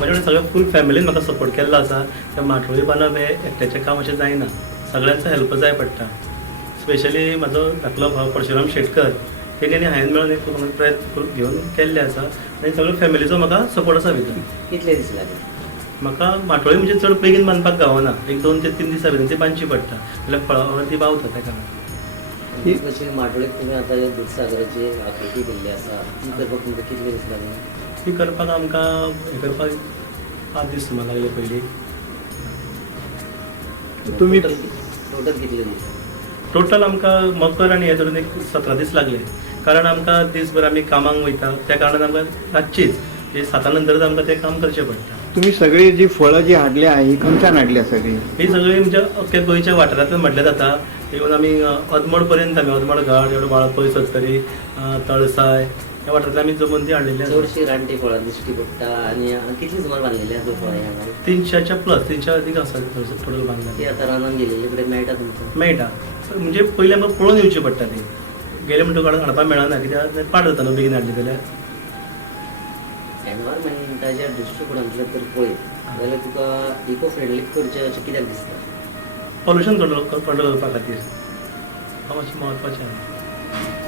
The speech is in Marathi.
माझ्या कडेन सगळ्या फूल फॅमिलीन म्हाका सपोर्ट केल्लो आसा. त्या माटोळी बांदप हे एकट्याचें काम अशें जायना, सगळ्यांचो हेल्प जाय पडटा. स्पेशली म्हाजो धाकलो भाव परशुराम शेटकर तेणी आनी हांवें मेळून एक प्रयत्न घेवन केल्ले आसा आनी सगळ्या फॅमिलीचो म्हाका सपोर्ट आसा भितर. कितले दीस लागले? म्हाका माटोळी म्हणजे चड बेगीन बांदपाक गावना, एक 2 ते 3 दिसां भितर ती बांदची पडटा, जाल्यार फळावर ती बावता त्या कारणान. कशी माटोळीक तुमी आतां दूधसागराची आकृती दिल्ली आसा ती करपाक तुमकां कितले दीस लागले? ती करपाक आमकां हे करपाक 5 दीस सुमार लागले पयलीं. तुम्ही टोटल कितले दीस? टोटल आमकां मकर आनी हे धरून एक 17 दीस लागले, कारण आमकां दिसभर आमी कामाक वयता त्या कारणान आमकां रातचीच 7 नंतरच आमकां तें काम करचें पडटा. तुम्ही सगळी जी फळं जी हाडली आहे ही खंयच्यान हाडल्या सगळी? ही सगळी म्हणजे अख्ख्या गोंयच्या वाठारांतल्यान म्हटल्यार जाता. इवन आमी अदमोड पर्यंत आमी अदमोड घाट एवढो बाळपय सत्तरी तळसाय ह्या वाठारांतल्यान आमी जमून ती हाडलेली आसा. चडशी रानटी फळां दिश्टी पडटा आनी कितली सुमार बांदलेली आसा फळां ह्या 300च्या प्लस 300 अदीक आसा टोटल बांदलेली. ती आतां रानान गेलेली कडेन मेळटा तुमकां? मेळटा, म्हणजे पयलीं आमकां पळोवन येवची पडटा ती. गेले म्हणटकूच हाडपाक मेळना, कित्याक पाड जाता न्हू बेगीन हाडली जाल्यार. एनवायरमेंटाच्या दृश्टिकोनांतल्यान तर पळयत जाल्यार तुका इको फ्रेंडली करचें अशें कित्याक दिसता? पॉल्युशन कंट्रोल करपा खातीर हांव मातशें म्हत्वाचें आसा.